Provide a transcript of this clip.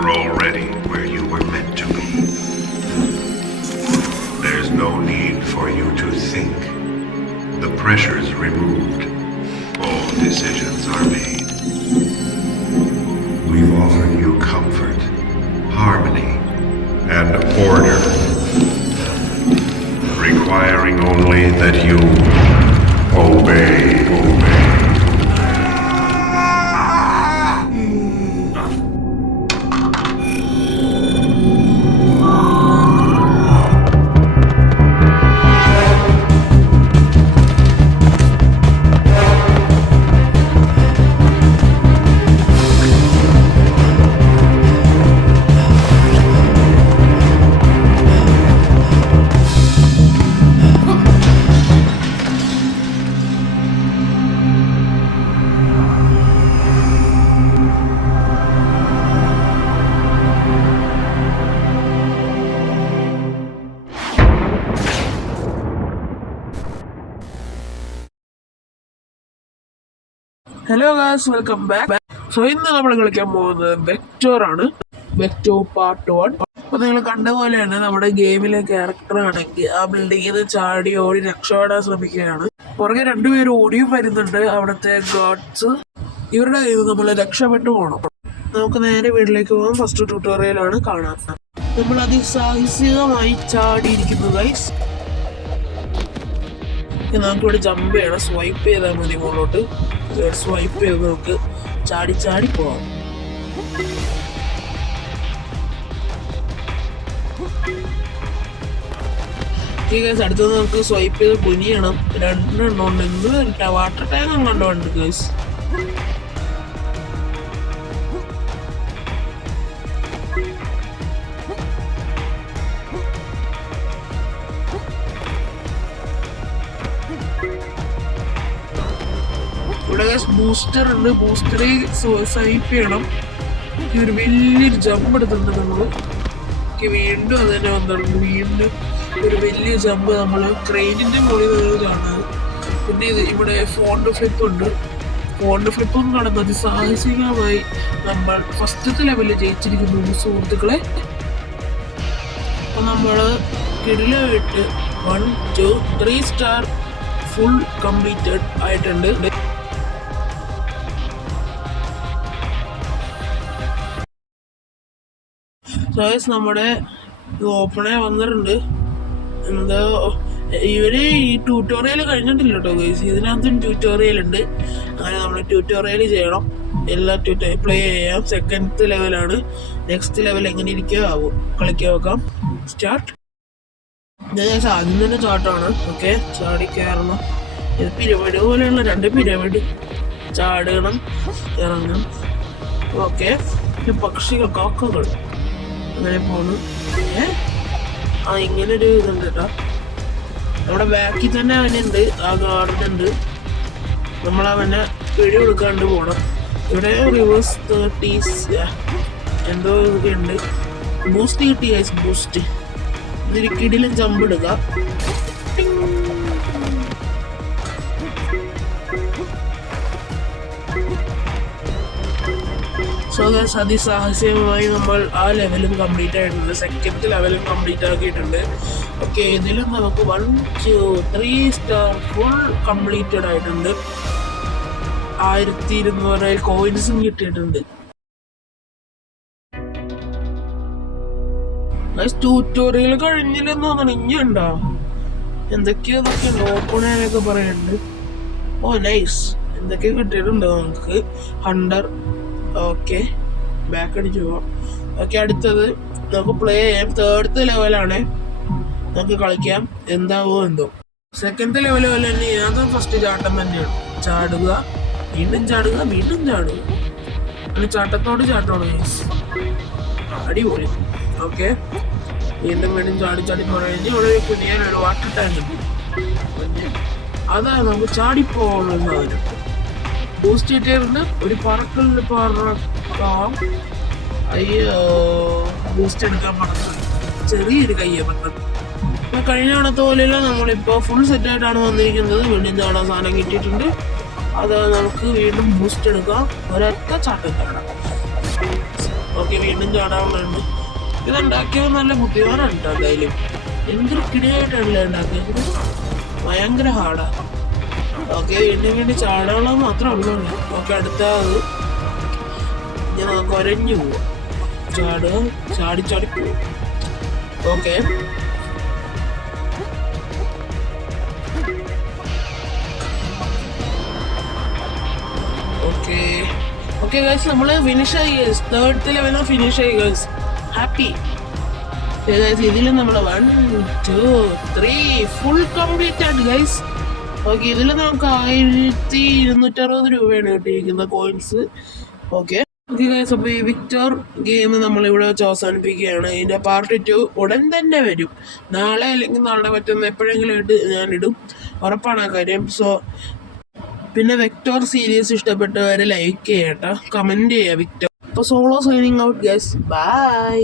You're already where you were meant to be. There's no need for you to think. The pressure's removed. All decisions are made. We've offered you comfort, harmony, and order, requiring only that you obey. Hello guys, welcome back. So ഇന്ന് നമ്മൾ കളിക്കാൻ പോകുന്നത് വെക്ടോർ ആണ്. വെക്ടോർ part 1. അപ്പൊ നിങ്ങൾ കണ്ട പോലെ തന്നെ നമ്മുടെ ഗെയിമിലെ ക്യാരക്ടർ ആണെങ്കിൽ ആ ബിൽഡിങ്ങിൽ നിന്ന് ചാടി ഓടി രക്ഷപ്പെടാൻ ശ്രമിക്കുകയാണ്. പുറകെ രണ്ടുപേരും ഓടിയും വരുന്നുണ്ട്. അവിടുത്തെ ഗാർഡ്സ് ഇവരുടെ കയ്യിൽ നമ്മൾ രക്ഷപ്പെട്ടു പോകണം. നമുക്ക് നേരെ വീട്ടിലേക്ക് പോകാം. ഫസ്റ്റ് ട്യൂട്ടോറിയലാണ് കാണാൻ. നമ്മൾ അതിസാഹസികമായി ചാടിയിരിക്കുന്നു ഗൈസ്. നമുക്കിവിടെ ജമ്പ് ചെയ്യണം. സ്വൈപ്പ് ചെയ്താൽ മതി മുകളിലോട്ട്. സ്വൈപ്പ് ചെയ്ത് നമുക്ക് ചാടി ചാടി പോവാം. അടുത്തത് നമുക്ക് സ്വൈപ്പ് ചെയ്ത് കുനിയണം. രണ്ടെണ്ണം ഉണ്ട്. എന്ത് വാട്ടർ ടാങ്ക് കണ്ടോണ്ട് ഗൈസ്. ഇവിടെ ബൂസ്റ്റർ ഉണ്ട്. ബൂസ്റ്ററിൽ സ്വൈപ്പ് ചെയ്യണം. ഒരു വലിയൊരു ജമ്പ് എടുത്തിട്ടുണ്ട് നമ്മൾ. വീണ്ടും അത് തന്നെ വന്നിട്ടുണ്ട്. വീണ്ടും ഒരു വലിയ ജമ്പ് നമ്മൾ ക്രെയിനിന്റെ മുകളിൽ നിന്ന് കാണുന്നത്. പിന്നെ ഇവിടെ ഫോണ്ട് ഫ്ലിപ്പ് ഉണ്ട്. ഫോണ്ട് ഫ്ലിപ്പും നടന്നത് സാഹസികമായി നമ്മൾ ഫസ്റ്റത്തെ ലെവലിൽ ജയിച്ചിരിക്കുന്നു സുഹൃത്തുക്കളെ. അപ്പൊ നമ്മള് കിടിലായിട്ട് 1, 2, 3 സ്റ്റാർ ഫുൾ കംപ്ലീറ്റഡ് ആയിട്ടുണ്ട്. നമ്മുടെ ഓപ്പണായി വന്നിട്ടുണ്ട്. എന്താ ഇവര് ഈ ട്യൂട്ടോറിയൽ കഴിഞ്ഞിട്ടില്ല കേട്ടോ ഗൈസ്. ഇതിനകത്തും ട്യൂട്ടോറിയൽ ഉണ്ട്. അങ്ങനെ നമ്മൾ ട്യൂട്ടോറിയൽ ചെയ്യണം. എല്ലാ പ്ലേ ചെയ്യാം. സെക്കൻഡ് ലെവലാണ്. നെക്സ്റ്റ് ലെവൽ എങ്ങനെ ഇരിക്കുക ആവും. കളിക്കാൻ നോക്കാം. സ്റ്റാർട്ട്. ആദ്യം തന്നെ ചാട്ടാണ്. ഓക്കെ, ചാടി കയറണം. ഇത് പിരമിഡ് പോലെയുള്ള 2 പിരമിഡ്. ചാടണം, ഇറങ്ങണം. ഓക്കെ, പക്ഷികൾ, കാക്കകൾ അങ്ങനെ പോന്നു. ഇങ്ങനെ ഒരു ഇതുണ്ട് കേട്ടോ. നമ്മുടെ ബാക്കിൽ തന്നെ അവനുണ്ട്. ആ ഗാർഡൻ ഉണ്ട്. നമ്മളവനെ പിടി കൊടുക്കാണ്ട് പോണം. ഇവിടെ റിവേഴ്സ് 30s എന്തോ ഇതൊക്കെ ഉണ്ട്. ബൂസ്റ്റ് കിട്ടി ഗൈസ്. ബൂസ്റ്റ് ഇതിൽ കിടിലും ജമ്പ് എടുക്കുക. സോ ഗൈസ്, അതിസാഹസികമായി നമ്മൾ ആ ലെവലും കംപ്ലീറ്റ് ആയിട്ടുണ്ട്. സെക്കൻഡ് ലെവലും കംപ്ലീറ്റ് ആക്കിയിട്ടുണ്ട്. ഓക്കെ, ഇതിലും നമുക്ക് 1, 2, 3 സ്റ്റാർ ഫുൾ കംപ്ലീറ്റഡ് ആയിട്ടുണ്ട്. 1200 കോയിൻസും കിട്ടിയിട്ടുണ്ട്. ട്യൂട്ടോറിയൽ കഴിഞ്ഞില്ലെന്ന് തോന്നണം. ഇനിയുണ്ടോ എന്തൊക്കെയോ ഓപ്പൺ ആയാലൊക്കെ പറയുന്നുണ്ട്. ഓ നൈസ്, എന്തൊക്കെയോ കിട്ടിയിട്ടുണ്ട് നമുക്ക്. ഹണ്ടർ. ഓക്കെ, ബാക്ക് അടിച്ചു പോവാം. ഓക്കെ, അടുത്തത് നമുക്ക് പ്ലേ ചെയ്യാം. തേർഡ് ലെവലാണ്. നമുക്ക് കളിക്കാം. എന്താവോ എന്തോ. സെക്കൻഡ് ലെവൽ പോലെ തന്നെ ഇതിനകത്ത് ഫസ്റ്റ് ചാട്ടം തന്നെയാണ്. ചാടുക, വീണ്ടും ചാടുക, വീണ്ടും ചാടുക. അങ്ങനെ ചാട്ടത്തോട് ചാട്ടമാണ്. അടിപൊളി. ഓക്കെ, വീണ്ടും വീണ്ടും ചാടി ചാടി പോകണമെങ്കിൽ ഇവിടെ കുനിയാനൊരു വാട്ടർ ടാങ്ക് ഉണ്ട്. അതാണ് നമുക്ക് ചാടിപ്പോകുന്നത്. അതിന് ബൂസ്റ്റ് കിട്ടിയിട്ടുണ്ട്. ഒരു പറക്കലിൽ പറക്കാം. അയ്യോ, ബൂസ്റ്റ് എടുക്കാൻ പറഞ്ഞു. ചെറിയൊരു കയ്യപ്പെട്ടത്. ഇപ്പൊ കഴിഞ്ഞ തവണത്തെ പോലെയല്ല, നമ്മളിപ്പോൾ ഫുൾ സെറ്റായിട്ടാണ് വന്നിരിക്കുന്നത്. വീണ്ടും ചാടാൻ സാധനം കിട്ടിയിട്ടുണ്ട്. അത് നമുക്ക് വീണ്ടും ബൂസ്റ്റ് എടുക്കാം. ഒരൊറ്റ ചാട്ടം ചാടാം. ഓക്കെ, വീണ്ടും ചാടാവുന്നുണ്ട്. ഇതുണ്ടാക്കിയത് നല്ല ബുദ്ധിമാനാണ് കേട്ടോ. എന്തായാലും എന്തൊരു കിടിയായിട്ടാണല്ലേ ഉണ്ടാക്കിയത്, ഭയങ്കര ഹാർഡാണ്. ഓക്കെ, വീണ്ടും വീണ്ടും ചാടാനുള്ളത് മാത്രമേ ഉള്ളൂ. ഓക്കെ, അടുത്തത് ഞാൻ കുരഞ്ഞു പോവാം. ചാടുക, ചാടി ചാടി പോവും. ഓക്കെ, ഓക്കെ ഓക്കെ ഗൈസ്, നമ്മള് ഫിനിഷ് ആയി ഗൈസ്. 3rd ലെവലിൽ ഫിനിഷ് ആയി ഗൈസ്. Happy guys. ഇതിൽ നമ്മൾ 1 2 3 ഫുൾ കംപ്ലീറ്റ് ആണ് ഗൈസ്. ഓക്കെ, ഇതിൽ നമുക്ക് 1260 രൂപയാണ് കിട്ടിയിരിക്കുന്ന കോയിൻസ്. ഓക്കെ ഓക്കെ ഗൈസ്, അപ്പോൾ ഈ വിക്ടർ ഗെയിം നമ്മളിവിടെ വെച്ച് അവസാനിപ്പിക്കുകയാണ്. ഇതിൻ്റെ പാർട്ട് 2 ഉടൻ തന്നെ വരും. നാളെ അല്ലെങ്കിൽ നാളെ പറ്റുന്ന എപ്പോഴെങ്കിലും ആയിട്ട് ഞാനിടും, ഉറപ്പാണ് ആ കാര്യം. സോ പിന്നെ വെക്ടർ സീരീസ് ഇഷ്ടപ്പെട്ടവരെ ലൈക്ക് ചെയ്യട്ടോ, കമൻറ്റ് ചെയ്യുക വിക്ടർ. അപ്പോൾ solo signing out guys, by.